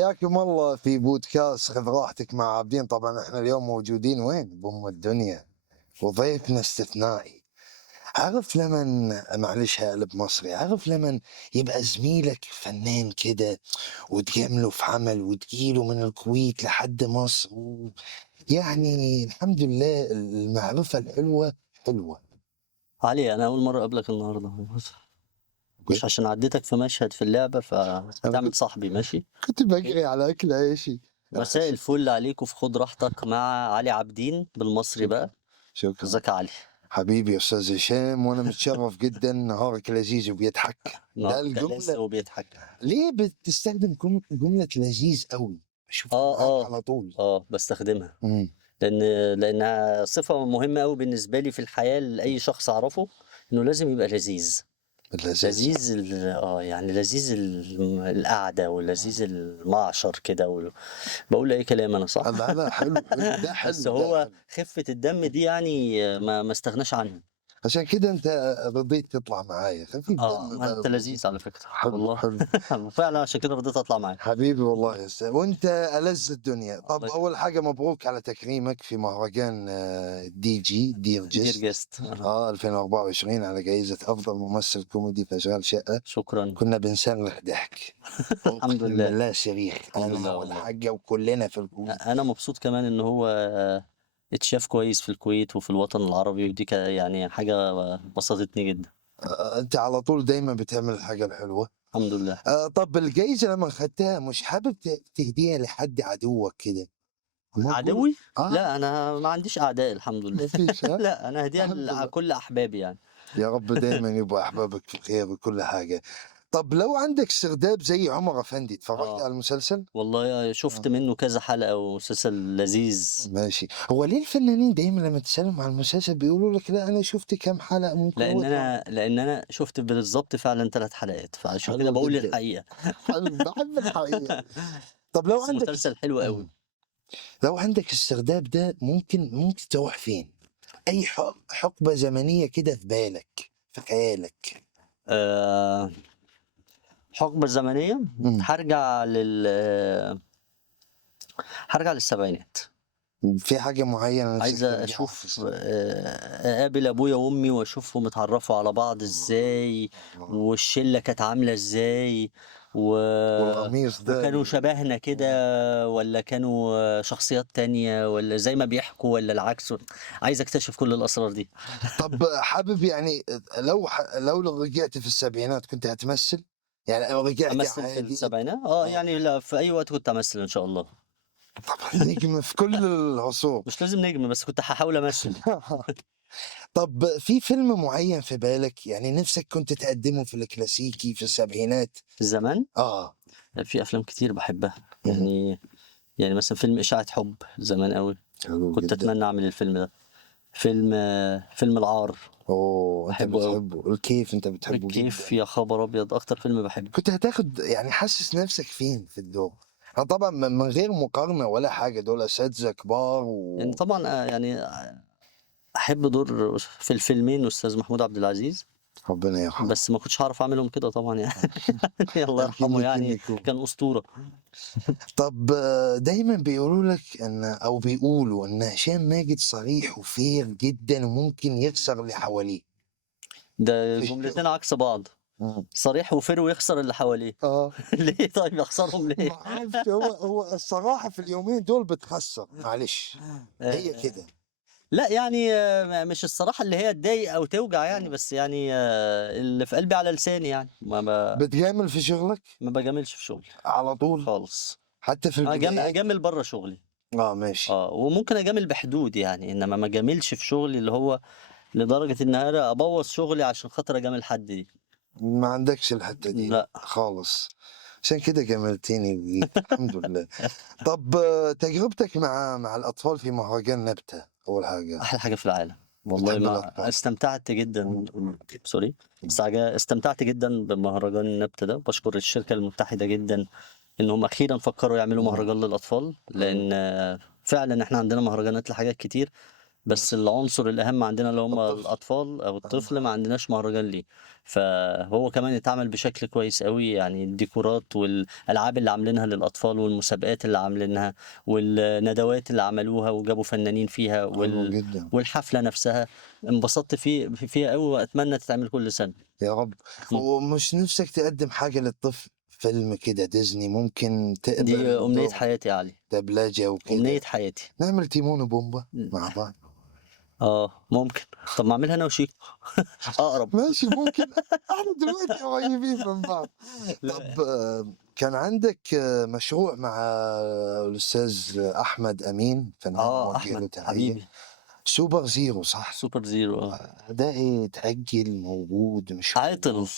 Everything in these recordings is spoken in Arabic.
حياكم الله في بودكاست خذ راحتك مع عابدين. طبعا احنا اليوم موجودين وين؟ بأم الدنيا، وضيفنا استثنائي. عارف لمن، معلش هقلب مصري، عارف لمن يبقى زميلك فنان كده وتجامله في عمل وتجيله من الكويت لحد مصر يعني الحمد لله المعرفة الحلوة حلوة. علي، انا اول مره اقابلك النهارده. مش عشان عديتك في مشهد في اللعبه فتعمل صاحبي، ماشي؟ كنت بجري على أكل عيشي. مساء الفل عليك، وفي خد راحتك مع علي عابدين بالمصري بقى. شكرا ازيك يا علي؟ حبيبي يا استاذ هشام، وانا متشرف جدا. نهارك لذيذ وبيضحك. ده نهارك الجمله لسه وبيضحك. ليه بتستخدم جمله لذيذ قوي؟ بشوفها معاك على طول. بستخدمها امم لانها صفه مهمه قوي بالنسبه لي في الحياه، لاي شخص اعرفه انه لازم يبقى لذيذ. اللذيذ لذيذ يعني لذيذ القعده، ولذيذ المعشر كده. بقول اي كلام انا، صح؟ لا لا، حلو ده حلو بس ده هو حلو. خفة الدم دي يعني ما استغناش عنها. عشان كده انت رضيت تطلع معايا خفيف دم ما انت بقى. لذيذ على فكرة حلو والله. حلو. فعلا عشان كده رضيت اطلع معاك. حبيبي والله يا استاذ، وانت ألذ الدنيا. طب الله اول حاجه مبروك على تكريمك في مهرجان دي جي دير دير جيست جيست. 2024 على جائزة أفضل ممثل كوميدي في أشغال شقة. شكرا. كنا بنسرح ضحك. الحمد أقسم لله. بالله صريخ، الحمد أنا لله والله. والحاجة وكلنا في الكويت. انا مبسوط كمان ان هو اتشاف كويس في الكويت وفي الوطن العربي، ودي يعني حاجة بسطتني جدا. أنت على طول دايما بتعمل الحاجة الحلوة. الحمد لله. طب الجائزة لما أخدتها مش حابب تهديها لحد عدوك كده؟ عدوي؟ آه لا، انا ما عنديش اعداء الحمد لله. مفيش ها؟ لا، انا هديها الحمد لله. لكل احبابي يعني. يا رب دايما يبقى أحبابك في خير وكل حاجة. طب لو عندك سرداب زي عمر أفندي، اتفرجت على المسلسل؟ والله شفت منه كذا حلقة، ومسلسل لذيذ. ماشي. هو ليه الفنانين دايما لما تسألهم عن المسلسل بيقولوا لك لا أنا شفت كام حلقة ممكن لان انا شفت بالظبط فعلا 3 حلقات، فعشان كده حلو بقول جدا. الحقيقة. حلو، بحب الحقيقة. طب لو بس عندك مسلسل حلو قوي. لو عندك السرداب ده ممكن تروح فين؟ أي حقبة زمنية كده في بالك، في خيالك. أه حقبة زمنية. مم. هرجع للسبعينات. في حاجة معينة نفسك عايز ترجعها في اشوف السرداب؟ اقابل ابويا وامي واشوفهم اتعرفوا على بعض ازاي، والشلة كانت عاملة ازاي، والقميص ده وكانوا شبهنا كده، ولا كانوا شخصيات تانية، ولا زي ما بيحكوا، ولا العكس. عايز اكتشف كل الاسرار دي. طب حابب يعني لو رجعت في السبعينات كنت هتمثل؟ يعني لو رجعت امثل في عادي. السبعينات؟ يعني لا، في اي وقت كنت امثل ان شاء الله. طبعا نجم في كل العصور. مش لازم نجم، بس كنت هحاول امثل. طب في فيلم معين في بالك يعني نفسك كنت تقدمه في الكلاسيكي في السبعينات؟ في زمان اه في افلام كتير بحبها مم. يعني مثلا فيلم اشاعة حب زمان قوي، حلو كنت جدا. اتمنى اعمل الفيلم ده. فيلم العار. اوه انت بحبه قوي. بتحبه الكيف، انت بتحبه كيف جدا. يا خبر ابيض، اكتر فيلم بحبه. كنت هتاخد يعني حاسس نفسك فين في الدور؟ طبعا من غير مقارنة ولا حاجة، دول اساتذة كبار يعني طبعا احب دور في الفيلمين استاذ محمود عبد العزيز، ربنا يرحمه. بس ما كنتش هعرف اعملهم كده طبعا يعني. الله يرحمه، يمكن يعني يكون. كان اسطوره. طب دايما بيقولوا لك او بيقولوا ان هشام ماجد صريح وفير جدا وممكن يخسر اللي حواليه. ده في جملتين الشغل. عكس بعض. صريح وفر ويخسر اللي حواليه. اه ليه طيب يخسرهم ليه؟ ما اعرفش، هو الصراحه في اليومين دول بتخسر، معلش هي آه، كده. لا يعني مش الصراحة اللي هي تضايق أو توجع يعني، بس يعني اللي في قلبي على لساني يعني بتجامل في شغلك ما بجاملش في شغلي على طول خالص. حتى في البدايات؟ أجامل بره شغلي. ماشي. وممكن أجامل بحدود يعني، إنما ما جاملش في شغلي اللي هو لدرجة إن أنا أبوظ شغلي عشان خاطر أجامل حد دي. ما عندكش الحته دي لا. خالص، عشان كده جاملتني بيك. الحمد لله. طب تجربتك مع الاطفال في مهرجان نبته اول حاجه. أحلى حاجة في العالم والله. بتحب ما الاطفال؟ استمتعت جدا. سوري. استمتعت جدا بمهرجان النبتة ده. بشكر الشركة المتحدة جدا انهم اخيرا فكروا يعملوا مهرجان للاطفال، لان فعلا احنا عندنا مهرجانات لحاجات كتير، بس العنصر الأهم عندنا اللي هم الطفل. الأطفال أو الطفل ما عندناش مهرجان ليه، فهو كمان اتعمل بشكل كويس أوي، يعني الديكورات والألعاب اللي عاملينها للأطفال والمسابقات اللي عاملينها والندوات اللي عملوها وجابوا فنانين فيها حلو جدا. والحفلة نفسها انبسطت فيها أوي وأتمنى تتعمل كل سنة. يا رب. ومش نفسك تقدم حاجة للطفل، فيلم كده ديزني ممكن دي تقبل أمنية دور حياتي يا علي، دبلجة وكده؟ أمنية حياتي. نعمل تيمون وبومبا مع بعض. ممكن. طب ما أعملها أنا وشيكو أقرب. ماشي ممكن. احنا دلوقتي قريبين من بعض. لا. طب كان عندك مشروع مع الأستاذ أحمد أمين، فنان موجه له أحمد تحية، حبيبي. سوبر زيرو صح؟ سوبر زيرو ده إيه، اتأجل موجود مش عطل، موجود؟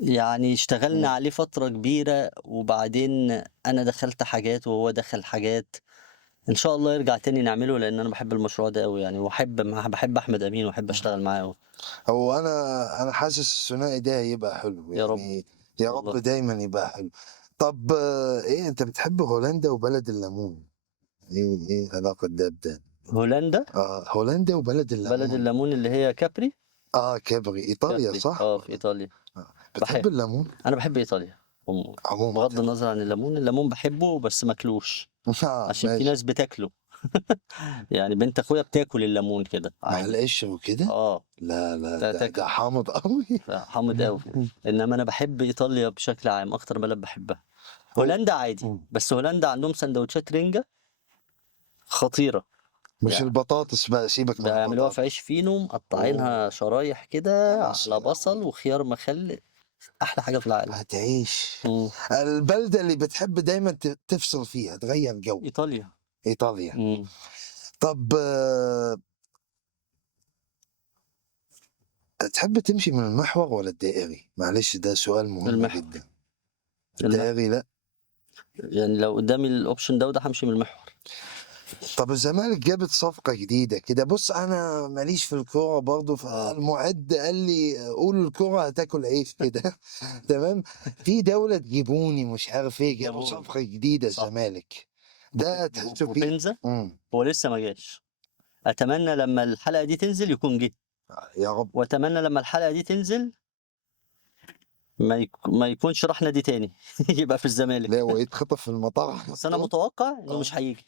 يعني اشتغلنا مم. عليه فترة كبيرة وبعدين أنا دخلت حاجات وهو دخل حاجات. إن شاء الله يرجع تاني نعمله لأن أنا بحب المشروع ده أوي يعني، بحب أحمد أمين وأحب أشتغل معاه أوي. هو أنا حاسس الثنائي ده هيبقى حلو يا رب يعني، يا رب والله. دايما يبقى حلو. طب إيه، أنت بتحب هولندا وبلد الليمون؟ إيه علاقة ده بده؟ هولندا هولندا وبلد بلد الليمون. الليمون اللي هي كابري. كبري، إيطاليا كابري صح؟ في إيطاليا. بتحب بحب الليمون أنا بحب إيطاليا عموما؟ بغض النظر عن الليمون بحبه بس ماكلوش عشان في ماشي. ناس بتاكله. يعني بنت أخويا بتاكل الليمون كده مع عادي. القشر وكده؟ لا ده تاكل حامض قوي. حامض قوي. انما انا بحب ايطاليا بشكل عام اكتر بلد بحبها. هو هولندا عادي مم. بس هولندا عندهم سندوتشات رنجة خطيرة، مش يعني البطاطس بقى، سيبك من بيعملوها في البطاطس. عيش فينو مقطعينها اوه شرايح كده يا على بصل سلام، وخيار مخلل، احلى حاجة في العالم. هتعيش. مم. البلدة اللي بتحب دايما تفصل فيها، تغير جو؟ ايطاليا. ايطاليا. مم. طب تحب تمشي من المحور ولا الدائري؟ معلش ده سؤال مهم المحور. جدا. المحور الدائري لا. يعني لو قدامي الاوبشن ده وده همشي من المحور. طب الزمالك جابت صفقة جديدة كده، بص أنا ماليش في الكورة برضه، فالمعد قال لي قول الكورة هتاكل عيش كده. تمام. في دولة تجيبوني مش عارف إيه، جابوا جابوني. صفقة جديدة صح. الزمالك، ده تحسه فيه. وبنزا هو لسه ما جاش، اتمنى لما الحلقة دي تنزل يكون جه، يا رب. واتمنى لما الحلقة دي تنزل ما يكونش راح نادي تاني يبقى في الزمالك. لا ويتخطف في المطار على بس انا طول. متوقع انه مش هيجي.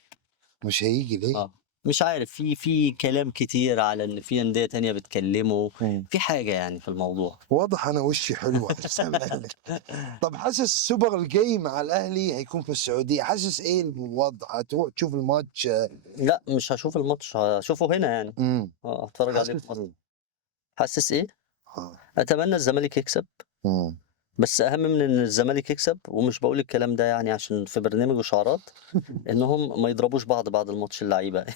مش هيجي ليه؟ مش عارف، في كلام كتير على ان في انديه تانية بتكلمه، في حاجه يعني في الموضوع. واضح أنا وشي حلو على الزمالك. طب حاسس السوبر الجاي مع الأهلي هيكون في السعودية، حاسس إيه الوضع؟ هتروح تشوف الماتش؟ لا مش هشوف الماتش، هشوفه هنا يعني. هتفرج عليه في حاسس مصر. إيه؟ حاسس ايه؟ آه. اتمنى الزمالك يكسب، مم. بس اهم من ان الزمالك يكسب، ومش بقول الكلام ده يعني عشان في برنامج وشعارات، انهم ما يضربوش بعض بعد الماتش اللعيبه.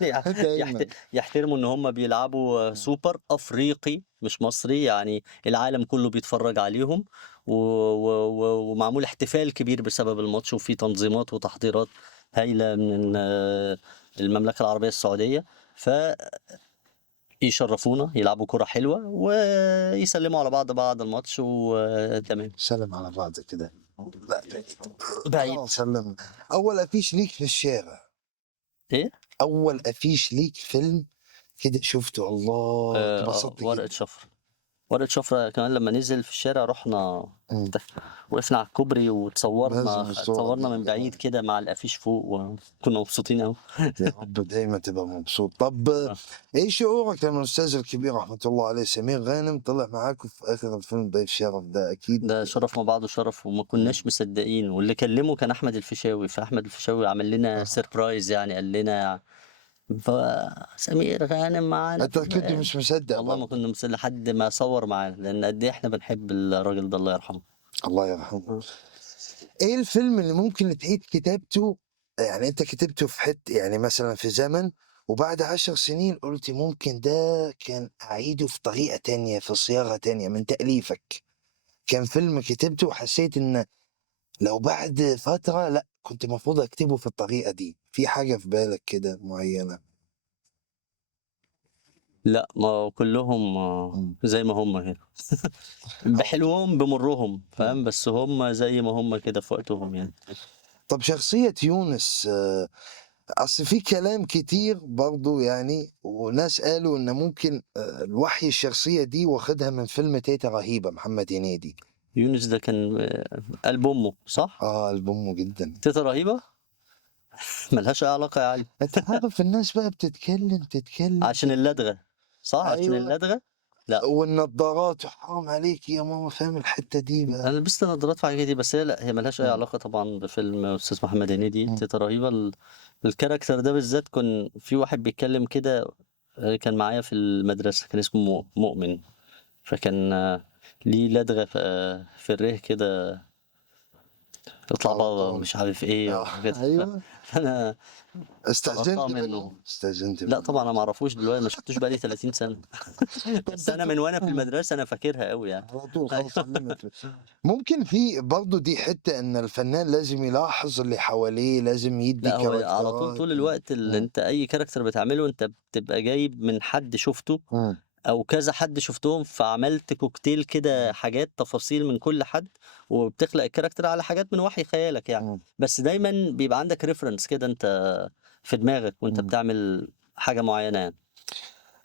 يعني دايما. يحترموا ان هم بيلعبوا سوبر افريقي مش مصري، يعني العالم كله بيتفرج عليهم ومعمول احتفال كبير بسبب الماتش، وفي تنظيمات وتحضيرات هايله من المملكه العربيه السعوديه، يشرفونا يلعبوا كرة حلوة ويسلموا على بعض بعد الماتش وتمام. سلم على بعض كده. لا بعيد. سلم. اول افيش ليك في الشارع؟ ايه؟ اول افيش ليك فيلم كده شفته، الله اتبسطت ورقة جدا. شفرة. ورقة شفرة كمان لما نزل في الشارع رحنا مم. وقفنا على الكوبري لازم وتصورنا الصورة دي. من بعيد كده مع الافيش فوق وكنا مبسوطين قوي. يا رب دايما تبقى مبسوط. طب ايه شعورك لما الاستاذ الكبير رحمه الله عليه سمير غانم طلع معاكم في اخر الفيلم ضيف شرف؟ ده اكيد ده شرف ما بعده شرف وما كناش مصدقين، واللي كلمه كان احمد الفيشاوي، فاحمد الفيشاوي عمل لنا سيربرايز، يعني قال لنا سمير غانم معانا انت كنت مش مصدق والله ما برضه؟ كنا مسلي لحد ما صور معانا، لان قد ايه احنا بنحب الراجل ده الله يرحمه. الله يرحمه. ايه الفيلم اللي ممكن تعيد كتابته؟ يعني انت كتبته في حته، يعني مثلا في زمن، وبعد 10 سنين قلت ممكن ده كان اعيده في طريقة تانية، في صياغة تانية من تأليفك. كان فيلم كتبته وحسيت ان لو بعد فترة لا كنت المفروض اكتبه في الطريقة دي، في حاجة في بالك كده معينة؟ لا ما كلهم مم. زي ما هم هنا. بحلوهم بمرهم فاهم، بس هم زي ما هم كده في وقتهم يعني. طب شخصية يونس أصل في كلام كتير برضه يعني، وناس قالوا إن ممكن الوحي الشخصية دي واخدها من فيلم تيتة رهيبة محمد هنيدي. يونس ده كان قلب أمه صح؟ ألبومه جدًا. تيتة رهيبة؟ ما لهاش أي علاقة يا علي. أنت عارف الناس بقى بتتكلم عشان اللدغة صح؟ عشان أيوه، اللدغة؟ لأ والنضارات وحرام عليك يا ماما، فاهم الحتّة دي أنا بقى؟ لبست نضارات في حاجة دي، بس هي لأ، هي ما لهاش أي إمم، علاقة طبعًا بفيلم أستاذ محمد هنيدي. إمم. تيتة رهيبة الكاركتر ده بالذات كان في واحد بيتكلم كده كان معايا في المدرسة، كان اسمه مؤمن، فكان ليه لدغة في الره كده، اطلع على برّه طول. مش عارف إيه وكده أيوه. فأنا استلقطتها استأذنت منه. منهم، استأذنت لأ منهم. طبعًا أنا ما أعرفوش دلوقتي، ما شفتوش بقى لي 30 سنة. بس أنت أنا من وأنا في المدرسة أنا فاكرها أوي يعني. على طول أيوه. خلاص علّمت. ممكن في برضه دي حتّة إن الفنان لازم يلاحظ اللي حواليه، لازم يدّي لأ هو على طول كاركترات. طول الوقت إمم، أنت أي character بتعمله أنت بتبقى جايب من حد شُفته إمم، أو كذا حد شُفتهم، فعملت كوكتيل كده حاجات تفاصيل من كل حد، وبتخلق الcharacter على حاجات من وحي خيالك يعني. إمم، بس دايمًا بيبقى عندك reference كده أنت في دماغك وأنت إمم. بتعمل حاجة معيّنة يعني.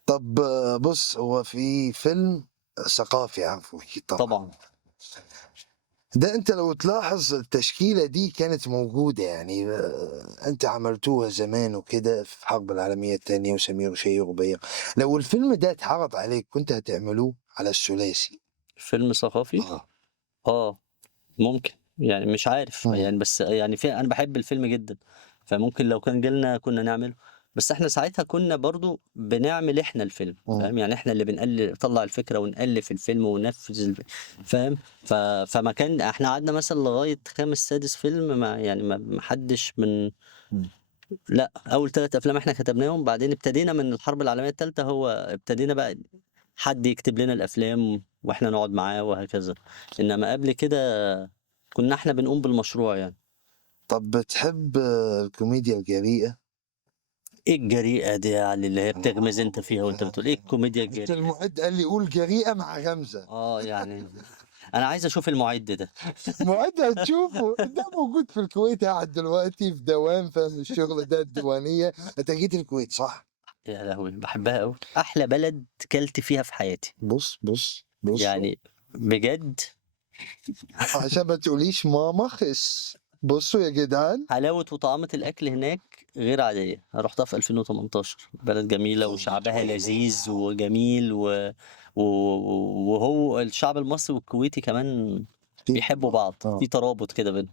طب بُص، هو في فيلم ثقافي عارفه أكيد طبعًا. طبعًا. ده أنت لو تلاحظ التشكيلة دي كانت موجودة يعني، أنتم عملتوها زمان وكده في الحرب العالمية التانية وسمير وشهير وبهير. لو الفيلم ده اتعرض عليك كنت هتعملوه على الثلاثي؟ فيلم ثقافي؟ آه. آه. ممكن، يعني مش عارف، إمم، يعني بس يعني أنا باحب الفيلم جدًا، فممكن لو كان جيلنا كنا نعمله، بس إحنا ساعتها كنا برضه بنعمل إحنا الفيلم، إمم. فاهم؟ يعني إحنا اللي نطلّع الفكرة ونألّف الفيلم وننفذ فاهم؟ فما كان إحنا قعدنا مثلًا لغاية خامس، سادس فيلم ما حدش إمم. لأ، أول 3 أفلام إحنا كتبناهم، بعدين ابتدينا من الحرب العالمية التالتة هو ابتدينا بقى حد يكتب لنا الأفلام وإحنا نقعد معاه وهكذا، إنما قبل كده كنا إحنا بنقوم بالمشروع يعني. طب بتحب الكوميديا الجريئة؟ إيه الجريئة دي يا علي اللي هي بتغمز أنت فيها وأنت بتقول إيه الكوميديا أنت الجريئة؟ المُعِد قال لي قُل جريئة مع غمزة. يعني أنا عايز أشوف المُعِد ده. مُعِد هتشوفه، ده موجود في الكويت قاعد دلوقتي في دوام، فاهم الشغل ده الديوانية. أنت جيت الكويت صح؟ يا لهوي! باحبها أوي، أحلى بلد كلت فيها في حياتي، بُصّوا يعني بجد عشان ما تقوليش ماما خِس. بُصّوا يا جدعان. حلاوة وطعامة الأكل هناك غير عادية. أنا رُحتها في 2018، بلد جميلة وشعبها لذيذ وجميل و وهو الشعب المصري والكويتي كمان في بيحبوا بعض، في ترابط كده بينهم.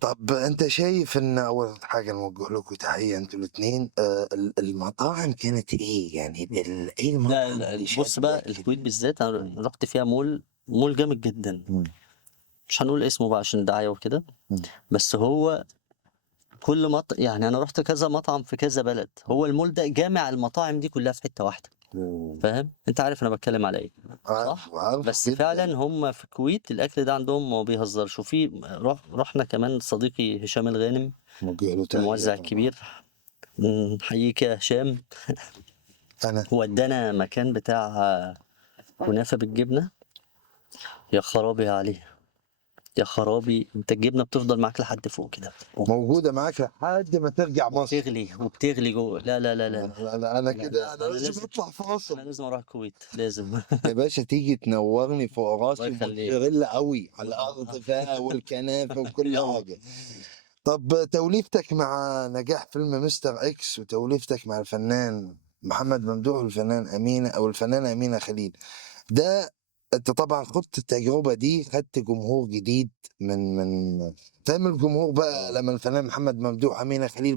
طب أنت شايف إن أول حاجة نوجه لكم تحية أنتم الاتنين، المطاعم كانت إيه؟ يعني إيه لا، المطعم لا، اللي بُص بقى شدّك كده؟ الكويت بالذات أنا رُحت فيها mall جامد جدًا، إمم، مش هنقول اسمه بقى عشان دعاية وكده، إمم، بس هو كل يعني أنا رُحت كذا مطعم في كذا بلد، هو الmall ده جامع المطاعم دي كلها في حتة واحدة. إمم. فاهم؟ أنت عارف أنا باتكلّم على إيه، صح؟ عارفه بس جدًا. فعلًا هم في الكويت الأكل ده عندهم ما بيهزرش، وفي رُحنا كمان صديقي هشام الغانم موجه له تحية الموزّع طبعًا. الكبير، نحييك يا هشام، أنا ودّانا مكان بتاع كنافة بالجبنة، يا خرابي عليها، يا خرابي! أنت الجبنة بتفضل معاك لحد فوق كده، موجودة معاك لحد ما ترجع مصر. وبتغلي جوّه، لا، لا، لا، لا، لا، أنا لا، كده لأ، أنا لازم أطلع أنا فاصل. لازم أروح الكويت، لازم. يا باشا تيجي تنورني فوق الله راسي يخلّيك. وموتزاريلا أوي على الأرض فيها والكنافة وكل حاجة. طب توليفتك مع نجاح فيلم مستر إكس وتوليفتك مع الفنان محمد ممدوح والفنان أمينة أو الفنانة أمينة خليل، ده أنت طبعًا خُضت التجربة دي، خدت جمهور جديد من فاهم الجمهور بقى لمّا الفنان محمد ممدوح وأمينة خليل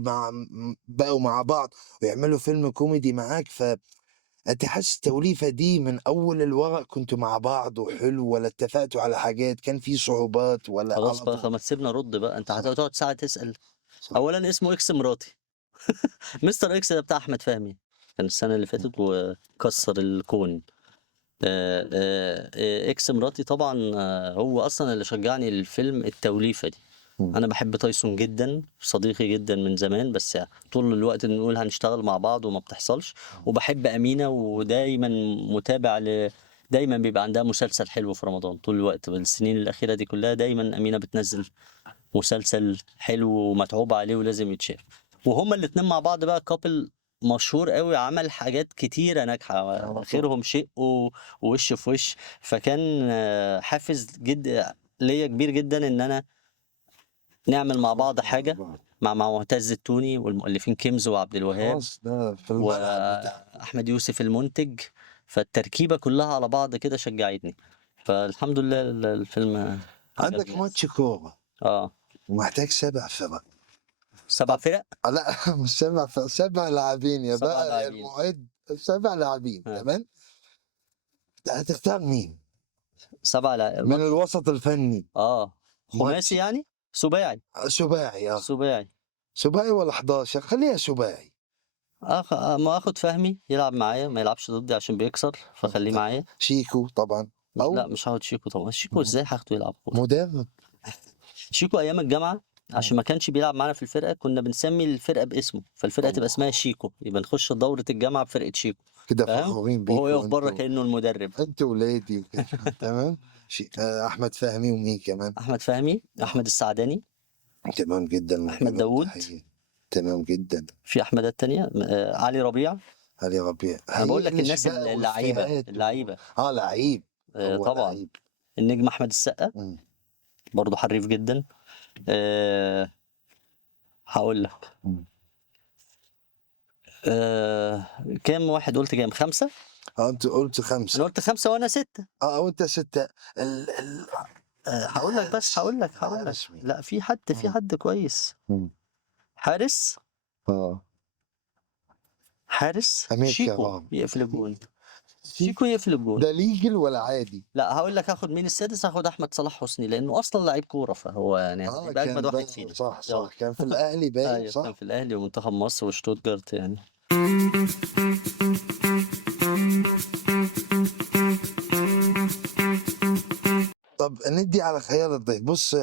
بقوا مع بعض ويعملوا فيلم كوميدي معاك، أنت حاسس التوليفة دي من أول الورق كنتم مع بعض وحلو والّا اتفقتوا على حاجات، كان في صعوبات والّا خلاص على بقى طول؟ ما تسيبني أرُد بقى، أنت صح، هتقعد ساعة تسأل؟ صح. أولًا اسمه إكس مراتي. مستر إكس ده بتاع أحمد فهمي، كان السنة اللي إمم، فاتت وكسّر الكون. إكس مراتي طبعًا هو أصلًا اللي شجّعني للفيلم التوليفة دي. إمم. أنا باحب تايسون جدًا، صديقي جدًا من زمان، بس طول الوقت بنقول هنشتغل مع بعض وما بتحصلش، وباحب أمينة ودايمًا متابع دايمًا بيبقى عندها مسلسل حلو في رمضان، طول الوقت السنين الأخيرة دي كلّها دايمًا أمينة بتنزّل مسلسل حلو ومتعوب عليه ولازم يتشاف. وهما الاتنين مع بعض بقى كابل مشهور قوي، عمل حاجات كتيرة ناجحة، طبعا. خيرهم شيء ووش في وش. فكان حافز جد ليا كبير جدا ان انا نعمل مع بعض حاجة مع معتز التوني والمؤلفين كيمز وعبد الوهاب خلاص ده في الملعب بتاعك. واحمد يوسف المنتج. فالتركيبة كلها على بعض كده شجعتني، فالحمد لله الفيلم عجب عندك الناس. ماتش كورة اه ومحتاج 7 فرق. 7 فرق. لا مش 7 فرق، 7 لاعبين يا 7 بقى يا لاعبين. المعد. 7 لاعبين آه. تمام. هتختار مين 7 من لاعبين. الوسط الفني؟ اه خماسي ماتش يعني، سباعي. سباعي. سباعي. سباعي ولا 11؟ خليها سباعي. ما اخد فهمي يلعب معايا، ما يلعبش ضدي عشان بيكسر، فخليه معايا. شيكو طبعا. لا او مش هاخد شيكو طبعا، شيكو ازاي هاخده يلعب كورة؟ مدرب. شيكو ايام الجامعة عشان ما كانش بيلعب معانا في الفرقة، كنا بنسمي الفرقة باسمه، فالفرقة تبقى اسمها شيكو، يبقى نخش دورة الجامعة بفرقة شيكو. كده فاهم؟ فخورين وهو بيكو يقف بره انتوا. كأنه المدرب. انتوا ولادي وكده. تمام. احمد فهمي ومين كمان؟ احمد فهمي، احمد السعداني، تمام جدا. احمد داوود. تحية. تمام جدا. في احمدات تانية، علي ربيع. علي ربيع. انا بقول لك هي الناس الاشباع اللعيبة والفئات اللعيبة. لعيب. هو طبعا. لعيب. النجم احمد السقا مم. برضه حريف جدا. أه هقول لك. مم. كام واحد قلت؟ كام؟ 5. انت قلت انا 5. قلت 5 وانا 6. وانت 6. هقول لك بس هقول لك حارس مين؟ لا في حد كويس. مم. حارس. اه حارس امير شيكو كرام. يقفل الجون. شيكو يقفل الجون. ده ليجل ولا عادي؟ لا هقول لك هاخد مين السادس، هاخد احمد صلاح حسني لانه اصلا لعيب كوره، فهو يعني هيبقى اجمد كان واحد بقى فينا. صح يلا. كان في الاهلي باين ايوه كان صح. في الاهلي ومنتخب مصر وشتوتجارت يعني. طب ندي على خيار الضيف. بص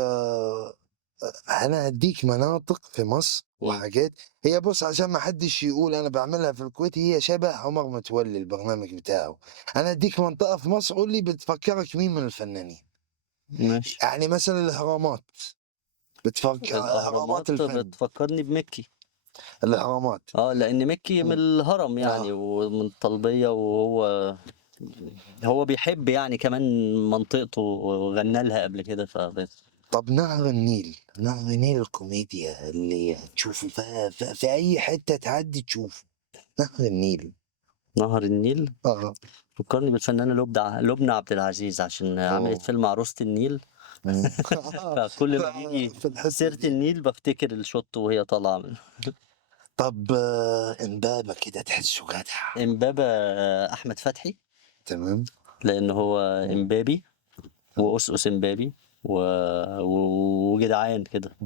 انا هديك مناطق في مصر وحاجات. هي بص عشان ما حدش يقول انا بعملها في الكويت، هي شبه عمر متولي البرنامج بتاعه. انا هديك منطقة في مصر، قول لي بتفكرك مين من الفنانين. ماشي. يعني مثلا الاهرامات بتفكر الاهرامات الفن. بتفكرني بمكي. الاهرامات. لان مكي من الهرم يعني ومن طلبيه، هو بيحب يعني كمان منطقته وغنى لها قبل كده طب نهر النيل. نهر النيل الكوميديا اللي تشوفه في اي حتة تعدي تشوفه. نهر النيل. نهر النيل اه فكرني بالفنانة لبنى عبد العزيز عشان عملت فيلم عروسة النيل. فكل ما يجي في الحتة سيرة دي. النيل بفتكر الشط وهي طالعة منه. طب امبابة كده تحسه جدع. امبابة أحمد فتحي، تمام. لأن هو امبابي وأسقس امبابي وجدعان كده،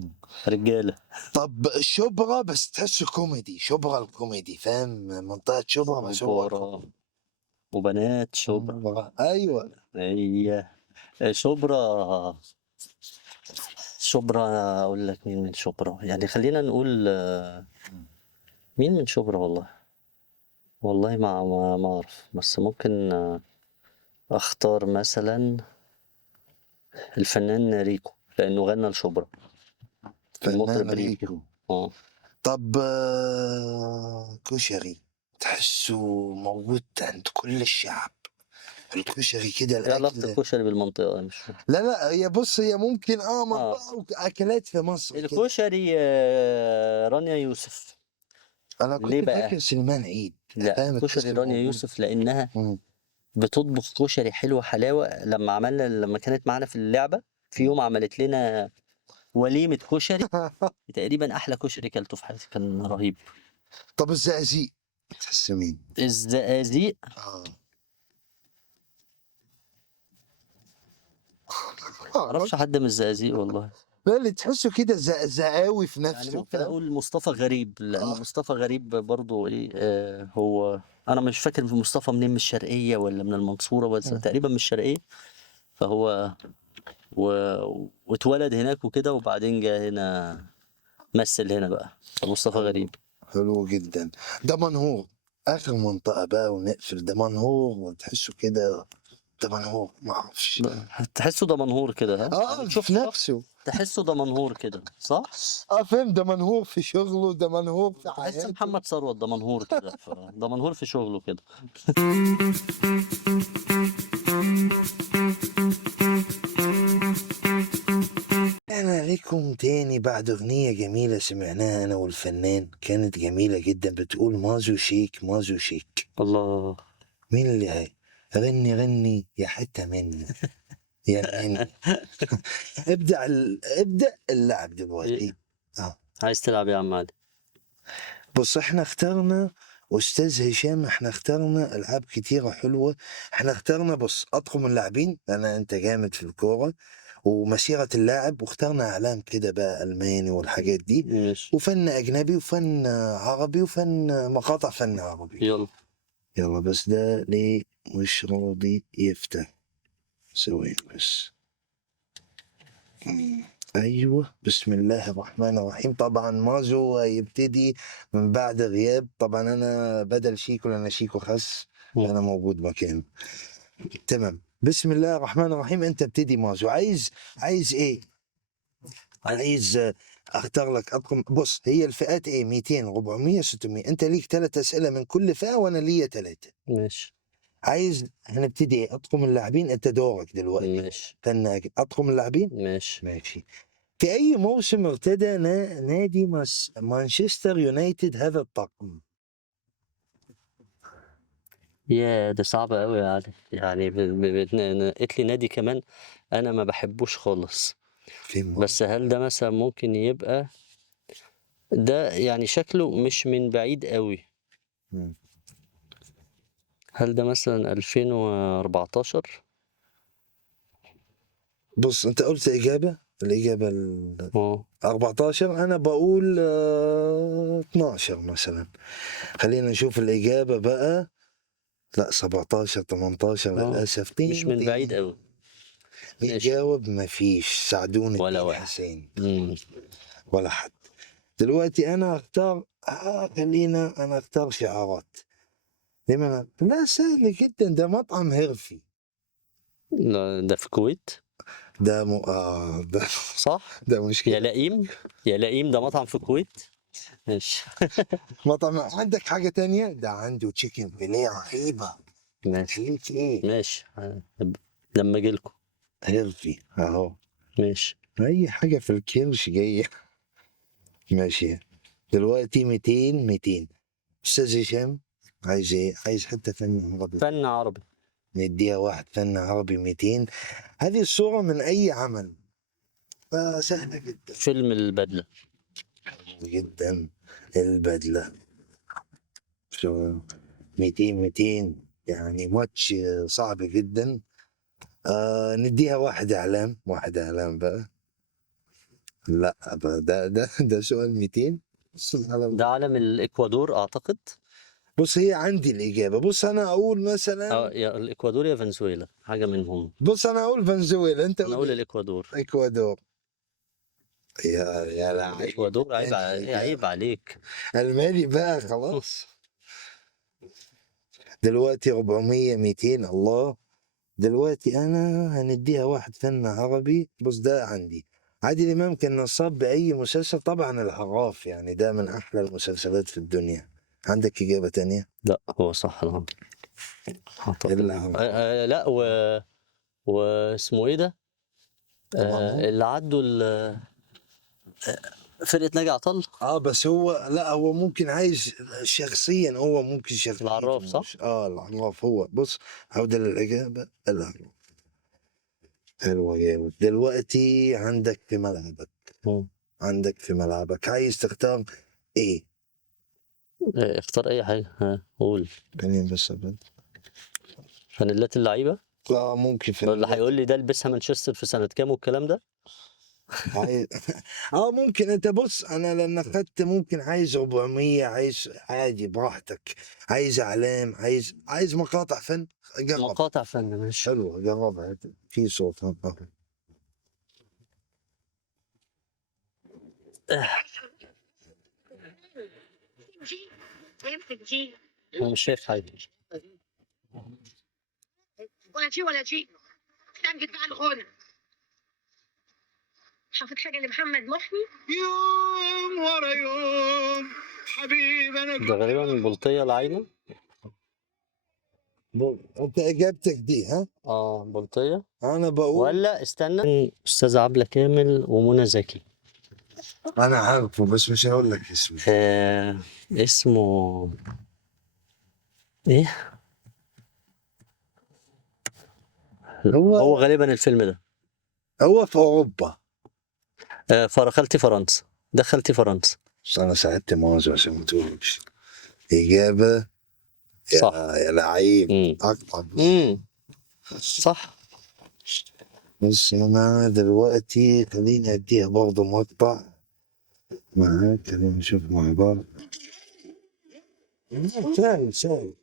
رجالة. طب شبرا بس تحسه كوميدي. شبرا الكوميدي فاهم. منطقة شبرا بس هو وبورا وبنات شبرا. شبرا. ايوه. هي شبرا اقول لك مين من شبرا، يعني خلينا نقول مين من شبرا. والله ما اعرف، بس ممكن اختار مثلا الفنان ريكو لانه غنى لشبرا. المطرب فنان ريكو. ريكو. اه طب كشري تحسه موجود عند كل الشعب. الكشري كده ايه علاقة الأكل. الكشري بالمنطقة؟ مش فاهم. لا هي بص هي ممكن اه منطقة أكلات في مصر كده. الكشري رانيا يوسف. أنا ليه كنت فاكر بقى؟ سليمان عيد. لا فاهم كشري الكشري رانيا موجود. يوسف لانها مم. بتطبخ كشري حلو حلاوة. لما كانت معانا في اللعبة في يوم عملت لنا وليمة كشري، تقريبا أحلى كشري كلته في حياتي، كان رهيب. طب الزقازيق تحس مين؟ الزقازيق اه معرفش حد من الزقازيق والله. لا اللي تحسه كده زقاوي في يعني نفسه ممكن فاهم؟ أقول مصطفى غريب، لأن مصطفى غريب برضو إيه هو أنا مش فاكر في مصطفى منين، من الشرقية ولا من المنصورة، بس تقريبا من الشرقية. فهو واتولد هناك وكده، وبعدين جه هنا مثل هنا بقى. مصطفى غريب. حلو جدا. دمنهور آخر منطقة بقى ونقفل. دمنهور وتحسه كده دمنهور ما اعرفش. تحسه دمنهور كده، ها؟ اه شفت في نفسه. تحسه دمنهور كده، صح؟ فهمت، دمنهور في شغله، دمنهور في تحس حياته. محمد ثروت دمنهور كده، دمنهور في شغله كده. أنا لكم تاني بعد أغنية جميلة سمعناها أنا والفنان، كانت جميلة جدا، بتقول مازو شيك مازو شيك. الله. مين اللي هاي؟ غني غني يا حتة مني يا مني. ابدأ اللعب دلوقتي. عايز تلعب يا عم علي؟ بص احنا اخترنا أستاذ هشام، احنا اخترنا ألعاب كتيرة حلوة. احنا اخترنا بص أطقم اللاعبين لأن أنت جامد في الكورة، ومسيرة اللاعب، واخترنا أعلام كده بقى ألماني والحاجات دي، ماشي، وفن أجنبي وفن عربي وفن مقاطع فن عربي. يلا. يلا بس ده ليه مش راضي يفتح؟ ثواني بس. أيوة، بسم الله الرحمن الرحيم. طبعا مازو يبتدي من بعد غياب، طبعا أنا بدل شيكو لأن شيكو خس، أنا موجود مكانه. تمام، بسم الله الرحمن الرحيم. أنت ابتدي مازو. عايز إيه؟ عايز اختار لك اطقم. بص هي الفئات ايه؟ 200 400 600. انت ليك 3 اسئله من كل فئه وانا ليا 3. ماشي عايز هنبتدي ايه؟ اطقم اللاعبين. انت دورك دلوقتي. ماشي اطقم اللاعبين. ماشي. ماشي. في اي موسم ارتدى نادي مانشستر يونايتد هذا الطقم؟ يا ده صعب قوي يا علي، يعني نقيت لي نادي كمان انا ما بحبوش خالص. بس هل ده مثلا ممكن يبقى ده؟ يعني شكله مش من بعيد قوي. مم. هل ده مثلا 2014؟ بص انت قلت اجابه، الاجابه اه 14. انا بقول 12 مثلا. خلينا نشوف الاجابه بقى. لا 17 18 للاسف. مش من بعيد قوي. مين ماشي. جاوب؟ مفيش. سعدون ولا الدين واحد. حسين مم. ولا حد. دلوقتي انا اختار خلينا انا اختار شعارات. لما لا سهل جدا، ده مطعم هرفي. لا، ده في الكويت. ده ده صح. ده يا مشكلة. لئيم، يا لئيم، ده مطعم في الكويت. ماشي. مطعم. عندك حاجة تانية؟ ده عنده تشيكن فيليه رهيبة. ماشي خليك ايه؟ ماشي. لما اجيلكوا. هرفي اهو. ماشي. اي حاجة في الكرش جاية. ماشي. دلوقتي 200 200. استاذ هشام عايز ايه؟ عايز حتة فن عربي. فن عربي. نديها واحد فن عربي 200. هذه الصورة من أي عمل؟ سهلة جدا فيلم البدلة. جدا. البدلة. شو 200 200 يعني ماتش صعب جدا. نديها واحد إعلام، واحد إعلام بقى. لا بقى ده سؤال 200. ده علم الإكوادور أعتقد. بص هي عندي الإجابة. بص أنا أقول مثلا. يا الإكوادور يا فنزويلا، حاجة منهم. بص أنا أقول فنزويلا، أنت أنا أقول قول الإكوادور. إكوادور. يا لعيب. الإكوادور. عيب عليك. المالي بقى خلاص. دلوقتي 400 200. الله. دلوقتي انا هنديها واحد فن عربي. بص ده عندي عادل امام كان نصاب باي مسلسل؟ طبعا العراف، يعني ده من احلى المسلسلات في الدنيا. عندك اجابه تانية؟ لا هو صح طبعا. أعتقد. العراف. لا واسمه إيه ده؟ اللي عدوا فرقة ناجي عطا الله. بس هو لا، هو ممكن عايز شخصيا، هو ممكن شخصيا العراف صح؟ العراف هو. بص عودة للإجابة العراف. حلوة جامد. دلوقتي عندك في ملعبك. عندك في ملعبك عايز تختار ايه؟ اختار أي حاجة. قول. خليني بس فانيلات اللعيبة. ممكن في ولا هيقول لي ده البسها مانشستر في سنة كام والكلام ده؟ عايز ممكن. انت بص انا لان اخدت ممكن عايز 400، عايز عادي براحتك. عايز اعلام، عايز مقاطع فن. جرب. مقاطع فن. ماشي. حلوة جربها. في صوت أنا مش شايف حاجة. ولا شيء ولا شيء. استنجد بقى الغنى. حافظ حاجه لمحمد محي؟ يوم ورا يوم حبيب انا ده غالبا البلطية العايمة. انت اجابتك دي ها؟ بلطية. انا بقول ولا استنى، أستاذة عبلة كامل ومنى زكي. انا عارفه بس مش هقول لك اسمه. اسمه ايه؟ هو غالبا الفيلم ده. هو في اوروبا. خالتي فرنسا. دخلتي فرنسا. بس انا ساعدت موازو عشان ما تقولش اجابه. صح. يا لعيب اقطع. صح. بس انا دلوقتي خليني اديها برضه مقطع معاك. خلينا نشوف مع بعض. سهل.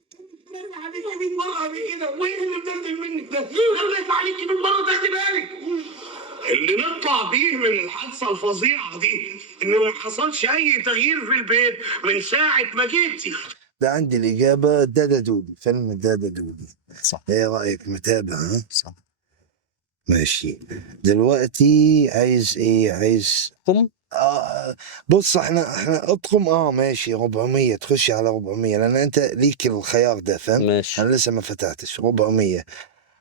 اللي نطلع بيه من الحادثه الفظيعه دي انه ما حصلش اي تغيير في البيت من ساعه ما جيتي. ده عندي الإجابة دادا دودي. فيلم دادا دودي. صح. ايه رأيك؟ متابع ها؟ صح. ماشي. دلوقتي عايز ايه؟ عايز بص احنا اطقم ماشي 400. تخشي على 400 لان انت ليك الخيار ده فاهم؟ ماشي. انا لسه ما فتحتش 400.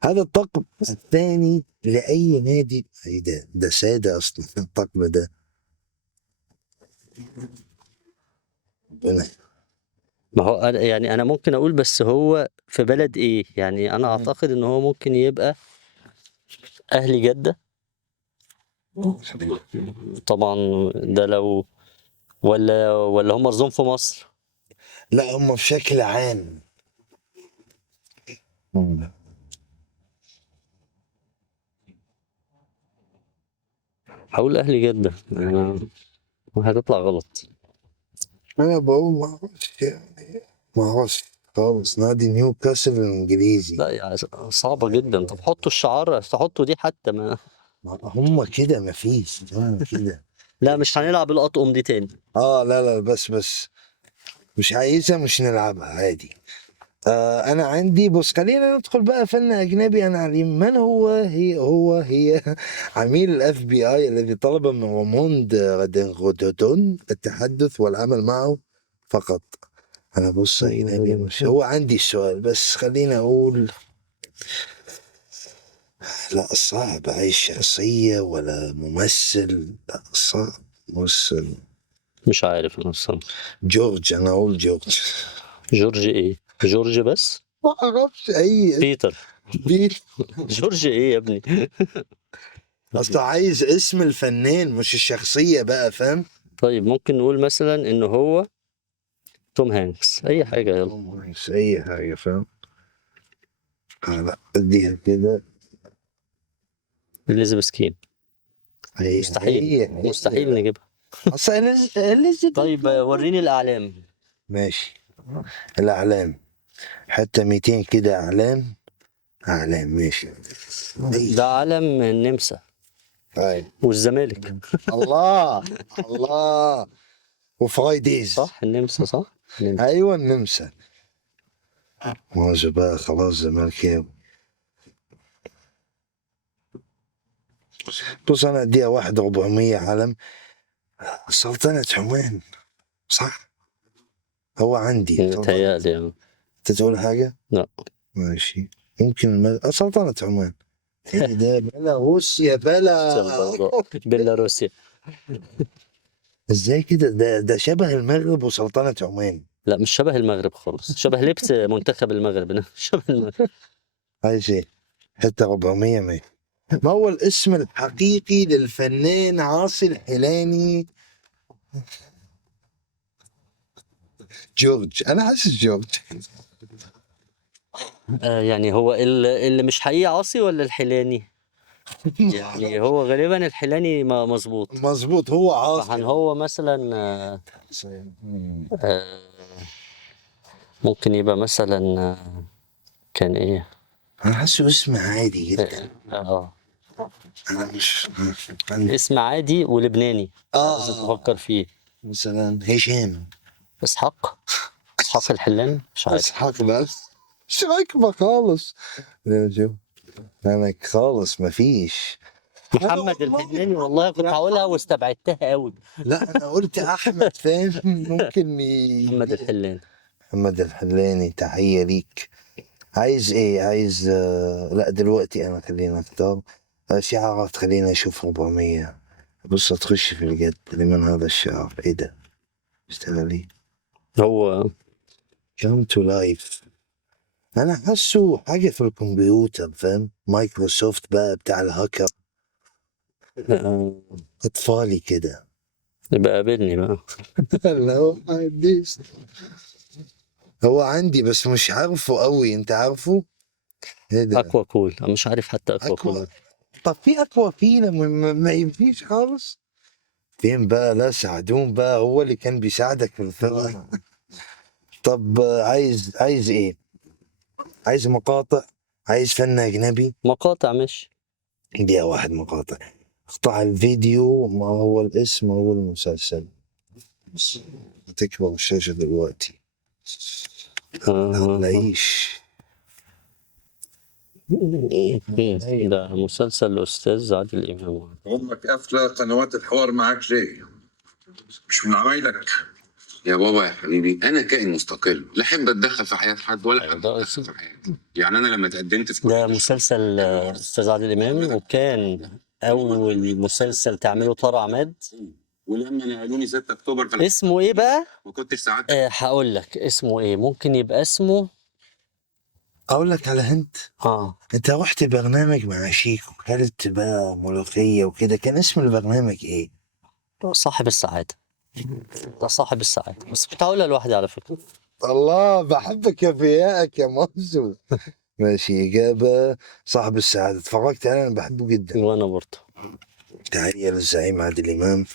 هذا الطقم الثاني لأي نادي. ايه ده سادة اصلا الطقم ده. ما هو يعني انا ممكن اقول بس هو في بلد ايه يعني. انا اعتقد ان هو ممكن يبقى اهلي جدة طبعا. ده لو ولا هم مرزوم في مصر. لا هم بشكل عام. هقول اهلي جدة. هتطلع غلط. انا بقول ما اعرفش يعني. ما اعرفش خالص. نادي نيوكاسل الانجليزي. لا يعني صعبة جدا. طب حطوا الشعار، تحطوا دي حتى ما هم كده ما فيش. هم كده. لا مش هنلعب الأطقم دي تاني. لا بس مش عايزها. مش نلعبها عادي. انا عندي بص خلينا ندخل بقى فن اجنبي. انا عليم من هي عميل الاف بي اي الذي طلب من روموند رادنغوتون التحدث والعمل معه فقط. انا بص اجنبي مش هو عندي السؤال بس خلينا اقول. لا صعب. عايز شخصية ولا ممثل؟ لا صعب. ممثل. مش عارف انا الصراحة. جورج. انا اقول جورج. جورج ايه؟ جورج بس؟ ما اعرفش اي. بيتر. بيت. جورج ايه يا ابني؟ اصل عايز اسم الفنان مش الشخصية بقى فاهم؟ طيب ممكن نقول مثلا ان هو توم هانكس. اي حاجة يلا. مش اي حاجة فاهم؟ لا اديها كده. اليزابيث كين. مستحيل نجيبها. اصل طيب وريني الاعلام. ماشي. الاعلام حتى 200 كده. اعلام ماشي. ده علم النمسا والزمالك. الله وفرايديز. صح النمسا صح. ايوه النمسا. موزة بقى خلاص زمالكاوي. بص انا اديها 1400 علم سلطنة عمان. صح. هو عندي متهيألي. انت تقول حاجة؟ لا ماشي. ممكن سلطنة عمان. ايه ده؟ بيلاروسيا. بيلاروسيا. ازاي كده؟ ده شبه المغرب وسلطنة عمان. لا مش شبه المغرب خالص. شبه لبس منتخب المغرب. شبه المغرب. عايز ايه؟ حتى 400 ماشي. ما هو الاسم الحقيقي للفنان عاصي الحيلاني؟ جورج. انا حاسس جورج. يعني هو اللي مش حقيقي عاصي ولا الحيلاني؟ يعني هو غالبا الحيلاني مظبوط. هو عاصي. هو مثلا ممكن يبقى مثلا كان ايه. انا حاسه اسم عادي جدا. انا مش اسم عادي ولبناني. لازم تفكر فيه. مثلا هشام. اسحاق الحلاني. مش عارف. اسحاق بس مش راكبه خالص. نشوف انا خالص مفيش. محمد والله الحلاني، والله كنت هقولها واستبعدتها قوي. لا انا قلت احمد فاهم ممكن محمد الحلاني. محمد الحلاني، تحية ليك. عايز ايه؟ عايز لا دلوقتي انا خلينا اختار شعارات. خلينا اشوف 400. بص تخش في الجد لمن هذا الشعار. ايه ده؟ اشتغلي هو come to life. انا حاسه حاجة في الكمبيوتر، فاهم؟ مايكروسوفت بقى بتاع الهاكر، اطفالي كده. يبقى قابلني بقى. لا هو ما عنديش. هو عندي بس مش عارفه قوي. انت عارفه؟ ايه ده؟ اكوا كول، انا مش عارف حتى اكوا اكوا. كول. طب في اكوا فينا ما ينفيش خالص. فين بقى؟ لا سعدون بقى هو اللي كان بيساعدك في الفرقة. طب عايز ايه؟ عايز مقاطع؟ عايز فن اجنبي؟ مقاطع ماشي. دي واحد مقاطع. اقطع الفيديو، ما هو الاسم هو المسلسل. تكبر الشاشة دلوقتي. لا تلاقيش. ده مسلسل الأستاذ عادل إمام. امك قافله قنوات الحوار معاك ليه؟ مش من عوايدك. يا بابا يا حبيبي، انا كائن مستقل، لا احب اتدخل في حياه حد ولا حد ده يتدخل في حياتي. يعني انا لما اتقدمت في ده مسلسل الأستاذ عادل إمام، وكان أول مسلسل تعمله طارق عماد. ولما نقلوني 6 اكتوبر في اسمه إيه بقى؟ ما كنتش ساعات. هقول لك اسمه إيه، ممكن يبقى اسمه اقول لك على هنت. انت رحت برنامج مع شيكو، كلت بقى ملوخية وكده، كان اسم البرنامج ايه؟ صاحب السعادة. ده صاحب السعادة، بس كنت هقولها لوحدي على فكرة. الله بحبك يا فياك يا منصور. ماشي، إجابة صاحب السعادة. اتفرجت عليه، أنا بحبه جدا. وأنا برضه. تحية للزعيم عادل إمام.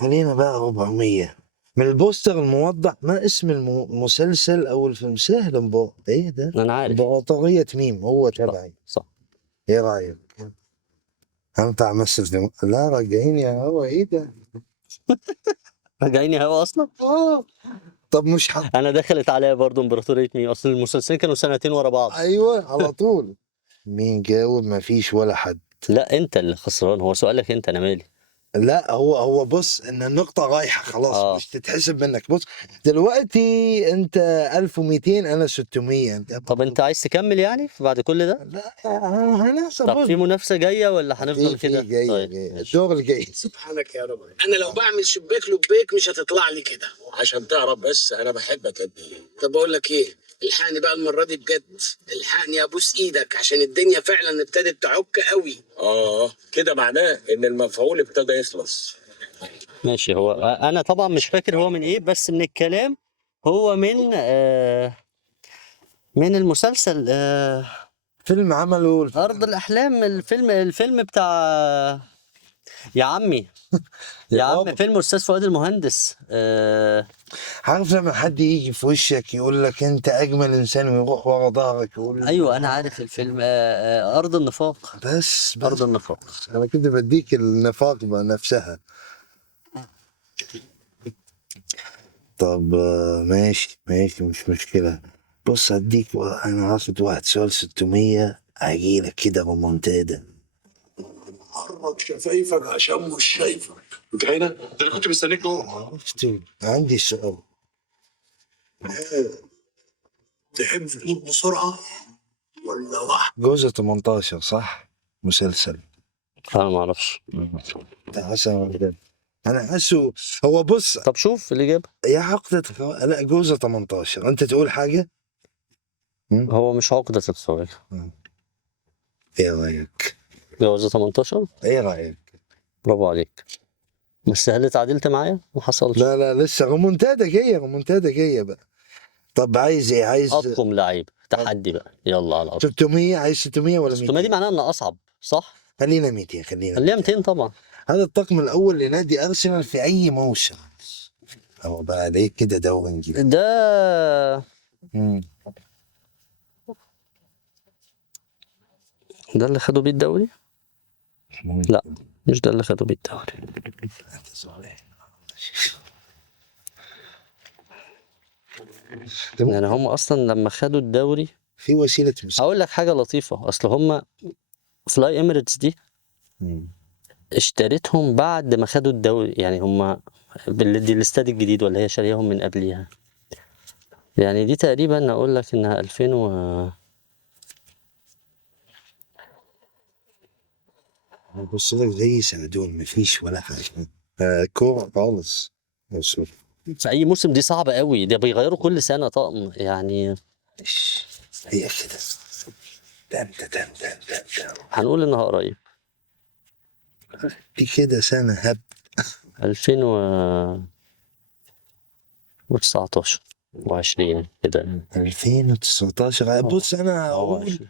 خلينا بقى 400 من البوستر الموضح. ما اسم المسلسل أو الفيلم؟ سهل إيه ده؟ أنا عارف. بطاقية ميم، هو صح تبعي. صح. إيه رأيك؟ أنفع أمثل في لا رجعيني يا هو. إيه ده؟ راجعيني هوا أصلا. طب مش حط. أنا دخلت عليا برضه إمبراطورية مين، أصل المسلسلين كانوا سنتين ورا بعض. أيوه على طول. مين جاوب؟ مفيش ولا حد. لا أنت اللي خسران، هو سؤالك أنت، أنا مالي. لا هو بص ان النقطة رايحة خلاص مش تتحسب منك. بص دلوقتي انت 1200 انا 600. انت طب أنت عايز تكمل يعني بعد كل ده؟ لا هنحسب. طب بص في منافسة جاية ولا هنفضل في كده؟ جاية طيب جاية ماشي. الدور الجاي. سبحانك يا رب، انا لو بعمل شباك لبيك مش هتطلع لي كده. عشان تعرف بس انا بحبك قد ايه. طب اقول لك ايه، الحقني بقى المره دي بجد، الحقني ابوس ايدك عشان الدنيا فعلا ابتدت تعك قوي. كده معناه ان المفعول ابتدى يخلص. ماشي، هو أنا طبعا مش فاكر هو من إيه، بس من الكلام هو من المسلسل فيلم عمله أرض الأحلام. الفيلم بتاع يا عمي. يا عم فيلم أستاذ فؤاد المهندس. عارف لما حد يجي في وشك يقول لك انت اجمل انسان ويروح ورا ظهرك يقول أيوه أنا عارف الفيلم. أرض النفاق. بس أرض النفاق. انا كنت بديك النفاق نفسها. طب ماشي مش مشكلة. بص هديك انا هاخد واحد سؤال 600 اجيلك كده رومونتادا. حرك شفايفك عشان مش شايفك. انت هنا؟ ده انا كنت مستنيك جوه. عرفت. عندي سؤال. تحب تموت بسرعه ولا واحد؟ جوزة 18 صح؟ مسلسل أنا ما أعرفش. بتاع حسن ورداد. انا حاسه. هو بص طب شوف الإجابة. يا عقدة لا جوزة 18. انت تقول حاجة؟ هو مش عقدة الخواجة. ايه رايك؟ جوازة 18. ايه رايك؟ برافو عليك. بس هل اتعادلت معايا؟ ما حصلش. لا لسه رومونتادا جايه بقى. طب عايز ايه؟ عايز أطقم لعيب تحدي بقى، يلا على الأرض. 600. عايز 600 ولا 600 دي 200؟ معناها إنها أصعب صح؟ خلينا 200. خلينا خليها 200 طبعا. هذا الطقم الاول لنادي ارسنال في اي موسم. هو بقى عليك كده دوري انجليزي. ده اللي خدوا بيه الدوري؟ لا مش ده اللي خدوا بيه الدوري. يعني هم اصلا لما خدوا الدوري في وسيله مسافه. هقول لك حاجه لطيفه، اصل هم فلاي اميريتس دي اشتريتهم بعد ما خدوا الدوري، يعني هم دي الاستاد الجديد ولا هي شاريهم من قبليها؟ يعني دي تقريبا اقول لك انها 2000 بص لك زي سعدون مفيش ولا حاجه. كوره خالص. بص في اي موسم، دي صعبه قوي، ده بيغيروا كل سنه طقم يعني. هي كده. دم. هنقول انها قريب. دي كده سنه هب. 2019 و20 كده. 2019 بص انا أو اقول 20.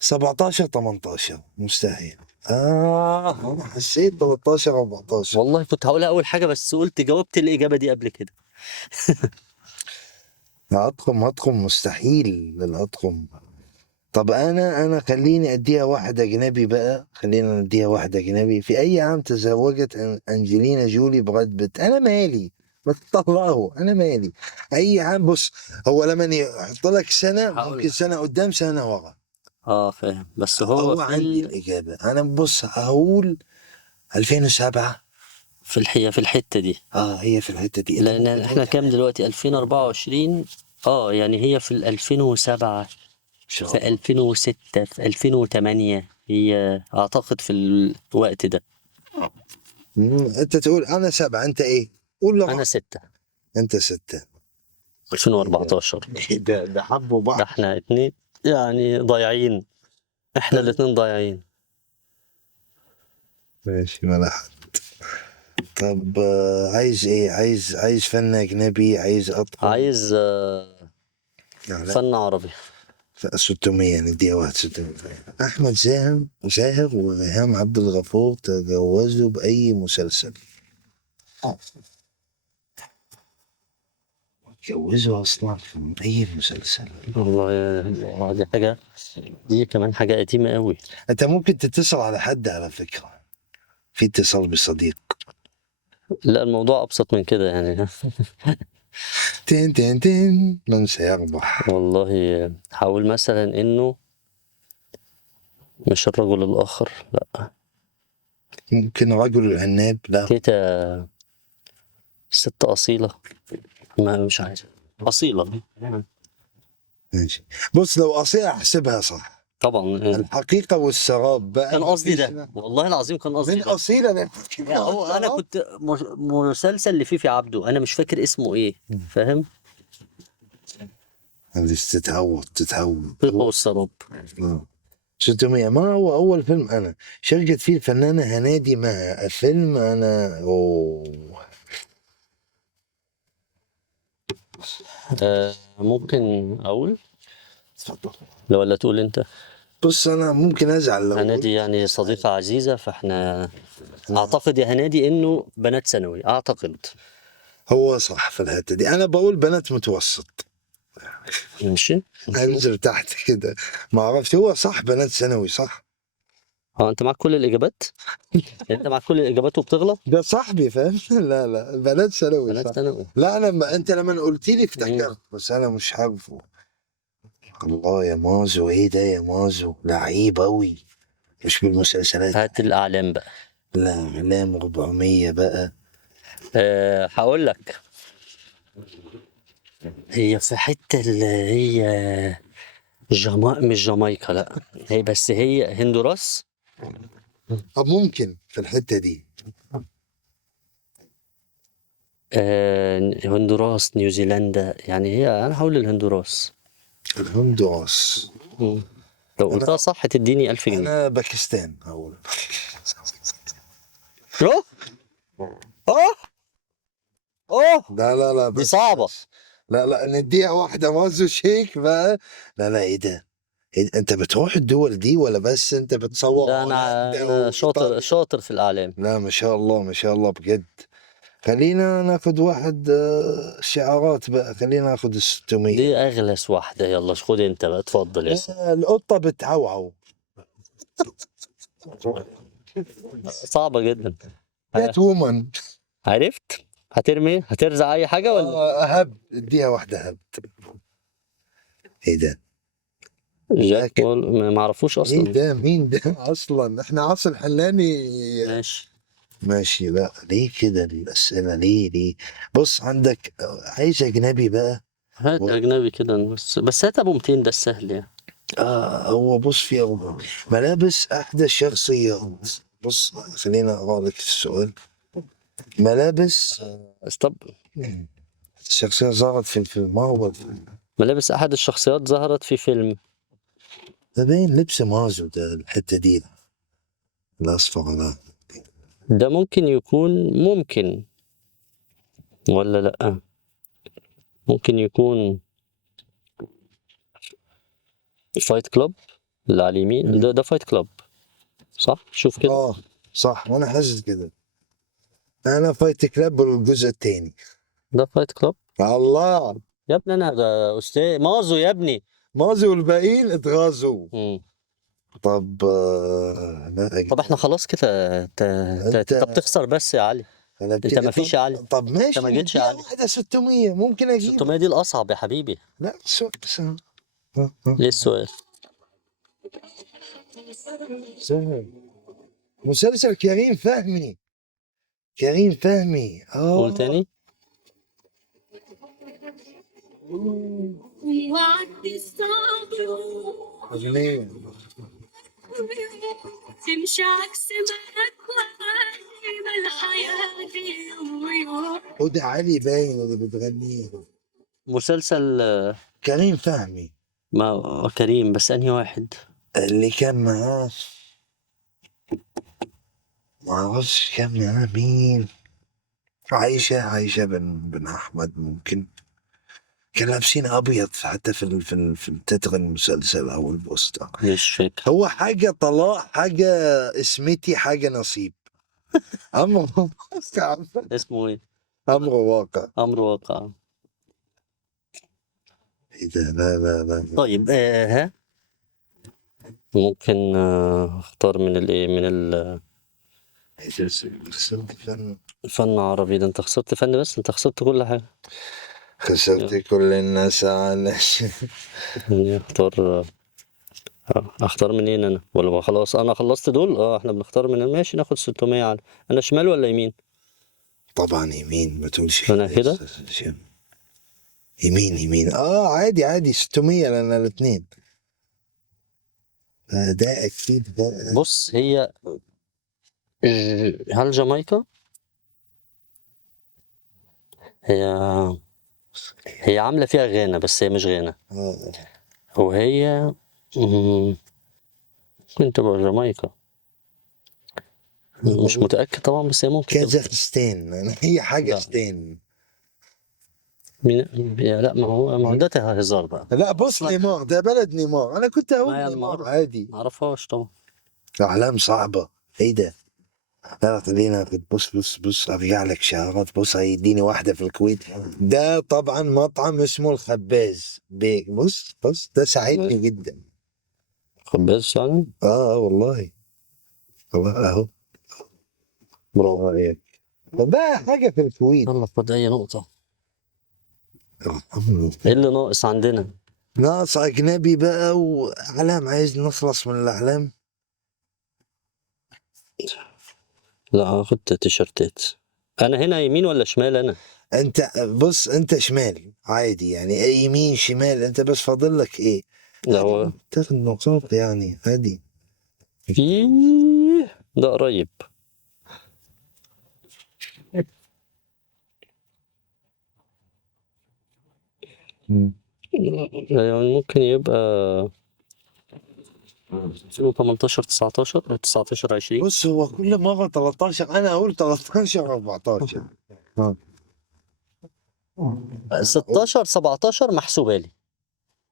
17 18 مستحيل. انا حسيت 13 14. والله كنت هقولها اول حاجه، بس قلت جاوبت الاجابه دي قبل كده. هطقم مستحيل للأطقم. طب انا خليني اديها واحد اجنبي بقى، خلينا نديها واحد اجنبي. في اي عام تزوجت انجلينا جولي براد بيت؟ انا مالي، ما تطلعه، انا مالي. اي عام. بص هو لما يحط لك سنه هقول ممكن لك. سنه قدام سنه ورا. فاهم، بس هو هو عندي الاجابه. انا بص هقول 2007. في الحته دي، هي في الحته دي. لان احنا كام دلوقتي؟ 2024. يعني هي في 2007، في 2006، في 2008، هي اعتقد في الوقت ده. انت تقول انا 7، انت ايه؟ قول له انا 6. انت 6. 2014. ده حبوا ده بعض. احنا اتنين يعني ضايعين، احنا الاتنين ضايعين. ماشي ولا حد. طب عايز ايه؟ عايز فن اجنبي، عايز اطقم؟ عايز لا. فن عربي. 600 نديها واحد 600. احمد زاهر وريهام عبد الغفور تجوزوا باي مسلسل؟ تجوزوا اصلا في اي مسلسل؟ والله دي كمان حاجة قديمة قوي. انت ممكن تتصل على حد على فكرة، في اتصال بصديق. لا، الموضوع أبسط من كده يعني. تين من سيربح؟ والله حاول مثلا إنه مش الرجل الآخر، لا. ممكن رجل العناب؟ لا. تيتا ست أصيلة، ما مش عارف. أصيلة. ماشي. بص لو اصيل احسبها صح. طبعا. الحقيقة والسراب بقى. كان قصدي ده، والله العظيم كان قصدي من ده. اصيلة يعني هو أنا كنت مسلسل لفيفي عبده، أنا مش فاكر اسمه إيه، فاهم؟ تتعود. هو السراب. 600. ما هو أول فيلم أنا شاركت فيه الفنانة هنادي مع فيلم أنا ممكن أقول اتفضل. لو ولا تقول أنت؟ بص أنا ممكن أزعل لو هنادي يعني صديقة عزيزة، فاحنا أعتقد يا هنادي إنه بنات ثانوي، أعتقد. هو صح في الحتة دي. أنا بقول بنات متوسط. ماشي. أنزل تحت كده. ما عرفت. هو صح بنات ثانوي صح. أنت معاك كل الإجابات؟ أنت معاك كل الإجابات وبتغلط؟ ده صاحبي فاهم. لا بنات ثانوي بنات صح. ثانوي. لا أنا أنت لما قلت لي افتكرت، بس أنا مش عارفه. الله يا مازو، إيه ده يا مازو؟ لعيب أوي. مش بالمسلسلات. هات الأعلام بقى. لا أعلام 400 بقى. هقول لك. هي في حتة اللي هي مش جامايكا، لا. بس هي هندوراس. طب ممكن في الحتة دي. هندوراس، نيوزيلندا، يعني هي أنا هقول الهندوراس. الهندوراس. لو قلتها صح تديني 1000 جنيه. أنا باكستان أقول. أوه أوه لا دي بس صعبة. لا نديها واحدة مازو شيك بقى. لا إيه ده؟ أنت بتروح الدول دي ولا بس أنت بتصور لا، هولندا أنا وإيطاليا؟ شاطر في الأعلام. لا ما شاء الله بجد. خلينا ناخد واحد شعارات بقى. خلينا ناخد 600. دي أغلس واحدة، يلا خد أنت بقى، اتفضل يا سيدي. القطة بتعوعو. صعبة جدا. كات وومن. عرفت؟ هترزع أي حاجة ولا؟ هب. اديها واحدة هب. ايه ده؟ جاك لكن ما اعرفوش ايه اصلا. ده؟ مين ده اصلا؟ احنا عاصر حلاني. ماشي. ماشي. لا ليه كده الاسئله؟ ليه؟ بص عندك عايز اجنبي بقى. هات اجنبي كده بس هات ابو 200 ده السهل يعني. هو بص في ملابس احدى الشخصيات. بص خلينا اقرا لك السؤال. ملابس استب الشخصية ظهرت في الفيلم، ما هو الفيلم؟ ملابس احد الشخصيات ظهرت في فيلم. ده باين لبس مازو ده، الحتة دي الأصفر ده. ده ممكن يكون، ممكن ولا لا، ممكن يكون فايت كلاب اللي على اليمين ده فايت كلاب صح؟ شوف كده. صح، وأنا حاسس كده. أنا فايت كلاب الجزء الثاني. ده فايت كلاب الله. يا ابني، انا ده استاذ مازو يا ابني. مازو والباقيين اتغازوا. مم. طب لا طب احنا خلاص كده انت بتخسر بس يا علي. انت ما فيش يا علي. طب ماشي، ما جيتش نديها علي. واحدة 600 ممكن أجيب. 600 دي الاصعب يا حبيبي. لا سهل. ليه السؤال؟ سهل. مسلسل كريم فهمي. كريم فهمي. قول تاني. أغنية. تمشي عكس ما الحياة دي. هدى علي باين اللي بتغنيه. مسلسل كريم فهمي. ما كريم، بس انهي واحد؟ اللي كان معاه ما اعرفش كان معاه مين. عايشة بن أحمد ممكن. كان لابسين أبيض حتى في التتر المسلسل أو البوستر. مش فاكر. هو حاجة طلاق، حاجة اسمتي، حاجة نصيب. أمر اسمه ايه؟ أمر واقع. امر واقع. إيه ده؟ لا. طيب ها ممكن اختار من الايه، من الفن عربي. ده انت خسرت فن، بس انت خسرت كل حاجة. خسرت كل الناس على يعني اختار منين انا؟ ولا خلاص انا خلصت دول؟ احنا بنختار من، ماشي ناخد 600 على. انا شمال ولا يمين؟ طبعا يمين، ما تقولش انا كده. يمين. عادي 600 لنا الاثنين. ده اكيد ده. بص هي هل جامايكا؟ هي عاملة فيها غانا بس هي مش غانا. وهي ممكن تبقى جامايكا، مش متأكد طبعا، بس هي ممكن تبقى. كازاخستان. هي حاجة لا. ستين. لا ما هو ده هزار بقى. لا بص، نيمار ده بلد نيمار. انا كنت اقول ما نيمار عادي. ما اعرفهاش طبعا. احلام صعبة. ايه ده؟ لا خلينا بص ارجع لك شهرات. بص هيديني واحدة في الكويت. ده طبعا مطعم اسمه الخباز بيك. بص ده ساعدني جدا. خباز يعني. والله اهو. برافو عليك. ده حاجة في الكويت. يلا خد اي نقطة. ايه اللي ناقص عندنا؟ ناقص أجنبي بقى وأعلام. عايز نخلص من الأعلام. لا هاخد تيشرتات. انا هنا يمين ولا شمال انا؟ أنت بص، أنت شمال عادي يعني، يمين شمال، أنت بس فاضل لك إيه؟ لا هو تاخد نقاط يعني عادي. ده قريب. يعني ممكن يبقى 2018 19 20. بص هو كل مرة 13، أنا أقول 13 14. 16 17 محسوبة لي،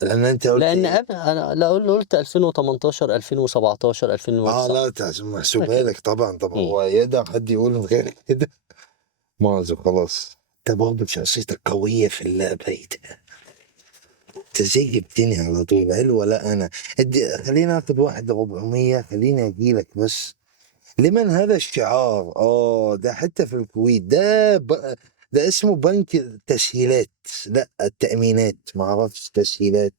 لأن أنت قلت لأن إيه؟ أنا لا قلت 2018 2017 2009. لا محسوبها لك طبعا. مم. هو يقدر حد يقول من غير كده؟ مازو خلاص. أنت برضه شخصيتك قوية في اللعبة. إيه ده؟ انت زي جبتني على طول. حلوة. لا انا خلينا اخد واحد 400. خليني اجيلك بس. لمن هذا الشعار؟ ده حتى في الكويت. ده اسمه بنك التسهيلات. لا التأمينات، ما اعرفش تسهيلات.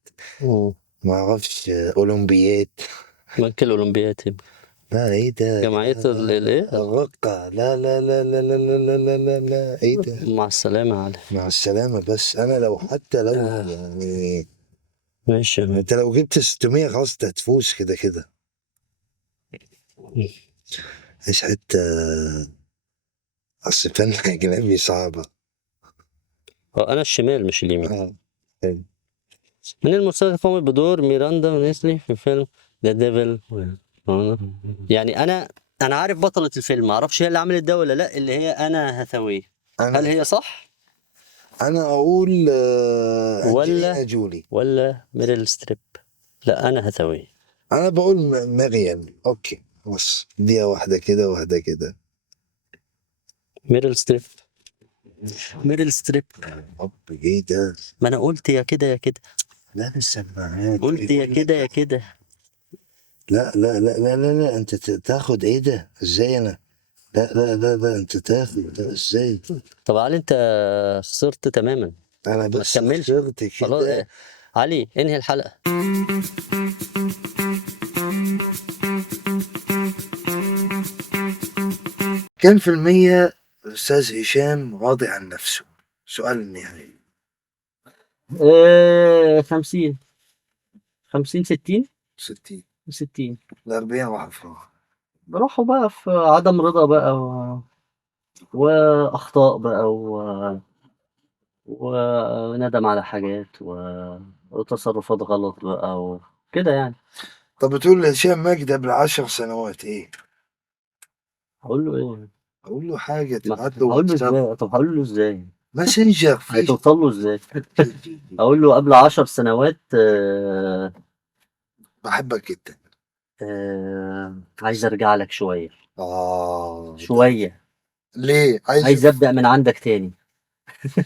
ما اعرفش اولمبيات. بنك الأولمبيات يبقى. لا ايه ده؟ جمعية الايه؟ الرقة. لا لا لا لا لا لا لا لا لا لا ايه ده؟ مع السلامة يا علي. مع السلامة. بس انا لو حتى لو يعني ماشي يا مان. انت لو جبت 600 خلاص انت هتفوز كده كده. ايش حتى اصل فن اجنبي صعبة. أنا الشمال مش اليمين. حلو. من الممثلات اللي قامت بدور ميراندا ونيسلي في فيلم ذا ديفل؟ يعني أنا عارف بطلة الفيلم، معرفش هي اللي عملت ده ولا لأ، اللي هي أنا هاثاواي. هل هي صح؟ انا اقول انجلينا ولا جولي. ولا ميريل ستريب؟ لا أنا هاثاواي. انا بقول مريم. اوكي بص دي واحدة كده واحدة كده. ميريل ستريب. ميريل ستريب. طب ايه ده؟ ما أنا قلت يا كده يا كده، لا السماعات. قلت يا كده يا كده. لا لا لا لا لا لا انت تاخد ايه ده؟ ازاي انا؟ لا لا لا لا انت تاخد ده ازاي؟ طب علي أنت خسرت تماما، انا ما بس تكملش خسرت خلاص. كده. علي انهي الحلقة. كم في المية الأستاذ هشام راضي عن نفسه؟ سؤال نهائي. 50 50 60 60. 60. ال40 راح فراغ. بروحوا بقى في عدم رضا بقى وأخطاء بقى وندم على حاجات وتصرفات غلط بقى وكده يعني. طب بتقول لهشام ماجد قبل 10 سنوات ايه؟ هقول له ايه؟ اقول له حاجة ما تبعت له هقول له واتساب ازاي؟ طب هقول له ازاي؟ ماسنجر في هتوصل له ازاي؟ اقول له قبل 10 سنوات بحبك جدا. عايز ارجع لك شوية اه شوية، ليه؟ عايز ابدأ من عندك تاني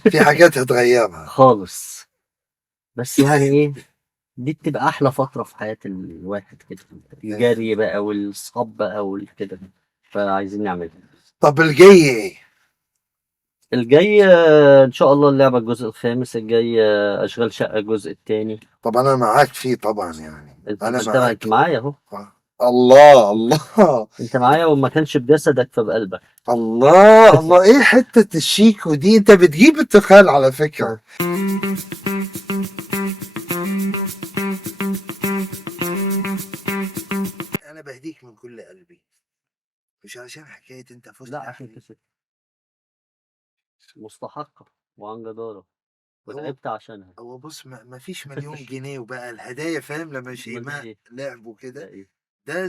في حاجات هتغيرها خالص. بس يعني ايه، دي بتبقى احلى فترة في حياة الواحد كده، الجري بقى والصحاب بقى والكده، فعايزين نعملها. طب الجاي ايه؟ الجاي ان شاء الله اللعبة الجزء الخامس، الجاي اشغال شقة الجزء التاني. طب انا معاك فيه طبعا يعني. انا انت معاك. معايا اهو. الله الله انت معايا وما كانش بجسدك فبقلبك. الله الله ايه حتة الشيكو دي؟ انت بتجيب التخال على فكرة. انا بهديك من كل قلبي، مش عشان حكاية انت فزت لا يا عشان أخي. كسبت، مستحقة وعن جدارة هو وتعبت عشانها. هو بص ما فيش مليون جنيه وبقى الهدايا فاهم لما امال ده شيماء ايه؟ لعبوا ده كده. ايه؟ ده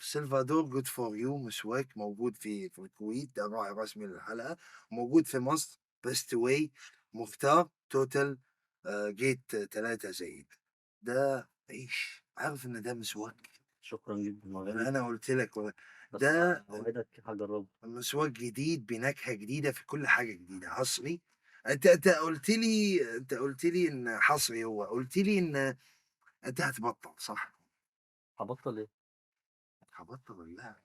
سلفادور جود فور يو مسواك موجود في الكويت، ده راعي رسمي للحلقة. موجود في مصر بيست واي مختار توتال جيت 3 زايد. ده عيش عارف ان ده مسواك. شكرا جدا انا قلت لك بس ده اوعدك هجربه. مسواك جديد بنكهة جديدة في كل حاجة جديدة حصري. انت قلت لي ان حصري. هو قلت لي ان انت هتبطل صح؟ هبطل ايه؟ هبطل اللعب.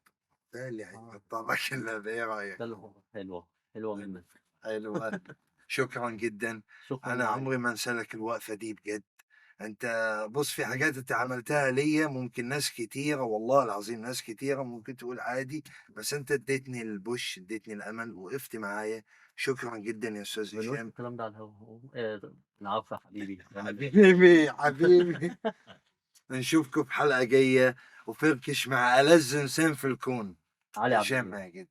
ده اللي هيبطلك اللعب. ايه رايك؟ ده اللي هو حلوة منك. حلوة. شكرا جدا. شكرا انا يا عمري ما انسى لك الوقفة دي بجد. انت بص في حاجات انت عملتها ليا ممكن ناس كتيرة والله العظيم ناس كتيرة ممكن تقول عادي، بس انت اديتني البوش اديتني الامل وقفت معايا. شكرا جدا يا استاذ بنقول هشام. الكلام ده على الهوا. العفو يا حبيبي. حبيبي حبيبي. نشوفكم في حلقة جاية وفركش مع ألذ إنسان في الكون علي عبد هشام الله. ماجد.